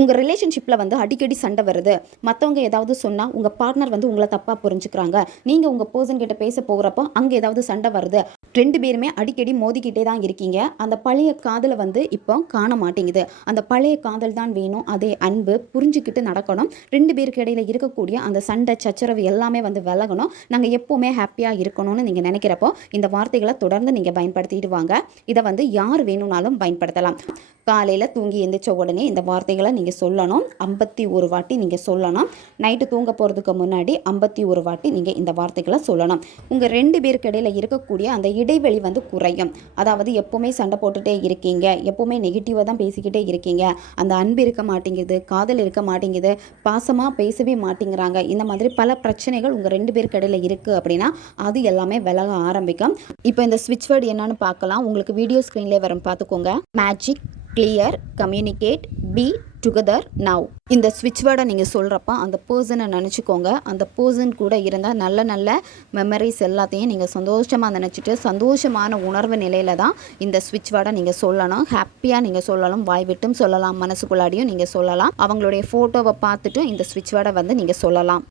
உங்கள் ரிலேஷன்ஷிப்பில் வந்து அடிக்கடி சண்டை வருது, மற்றவங்க ஏதாவது சொன்னால் உங்கள் பார்ட்னர் வந்து உங்களை தப்பாக புரிஞ்சுக்கிறாங்க, நீங்கள் உங்கள் பர்சன் கிட்ட பேச போகிறப்போ அங்கே ஏதாவது சண்டை வருது, 2 பேருமே அடிக்கடி மோதிக்கிட்டே தான் இருக்கீங்க. அந்த பழைய காதலை வந்து இப்போ காண மாட்டேங்குது. அந்த பழைய காதல் தான் வேணும், அதே அன்பு புரிஞ்சுக்கிட்டு நடக்கணும். 2 பேருக்கு இடையில இருக்கக்கூடிய அந்த சண்டை சச்சரவு எல்லாமே வந்து விலகணும். நாங்கள் எப்போவுமே ஹாப்பியாக இருக்கணும்னு நீங்கள் நினைக்கிறப்போ இந்த வார்த்தைகளை தொடர்ந்து நீங்கள் பயன்படுத்திட்டு வாங்க. இதை வந்து யார் வேணும்னாலும் பயன்படுத்தலாம். காலையில் தூங்கி எந்திரிச்ச உடனே இந்த வார்த்தைகளை நீங்கள் சொல்லணும். 51 வாட்டி நீங்கள் சொல்லணும். நைட்டு தூங்க போகிறதுக்கு முன்னாடி 51 வாட்டி நீங்கள் இந்த வார்த்தைகளை சொல்லணும். உங்கள் 2 பேருக்கு இடையில் இருக்கக்கூடிய அந்த இடைவெளி வந்து குறையும். அதாவது எப்போவுமே சண்டை போட்டுகிட்டே இருக்கீங்க, எப்போவுமே நெகட்டிவாக தான் பேசிக்கிட்டே இருக்கீங்க, அந்த அன்பு இருக்க மாட்டேங்குது, காதல் இருக்க மாட்டேங்குது, பாசமாக பேசவே மாட்டேங்கிறாங்க, இந்த மாதிரி பல பிரச்சனைகள் உங்கள் 2 பேருக்கு இடையில் இருக்குது அப்படின்னா அது எல்லாமே விலக ஆரம்பிக்கும். இப்போ இந்த ஸ்விட்ச் வேர்டு என்னன்னு பார்க்கலாம். உங்களுக்கு வீடியோ ஸ்க்ரீன்லேயே வரும், பார்த்துக்கோங்க. Magic, clear, communicate, be together, now. இந்த ஸ்விட்ச் வேர்டை நீங்கள் சொல்கிறப்ப அந்த பர்சனை நினச்சிக்கோங்க. அந்த பர்சன் கூட இருந்தால் நல்ல நல்ல மெமரிஸ் எல்லாத்தையும் நீங்கள் சந்தோஷமாக நினச்சிட்டு சந்தோஷமான உணர்வு நிலையில் தான் இந்த ஸ்விட்ச் வேர்டை நீங்கள் சொல்லணும். ஹாப்பியாக நீங்கள் சொல்லலாம், வாய் விட்டும் சொல்லலாம், மனசுக்குள்ளாடியும் நீங்கள் சொல்லலாம். அவங்களுடைய ஃபோட்டோவை பார்த்துட்டு இந்த ஸ்விட்ச் வேர்டை வந்து நீங்கள் சொல்லலாம்.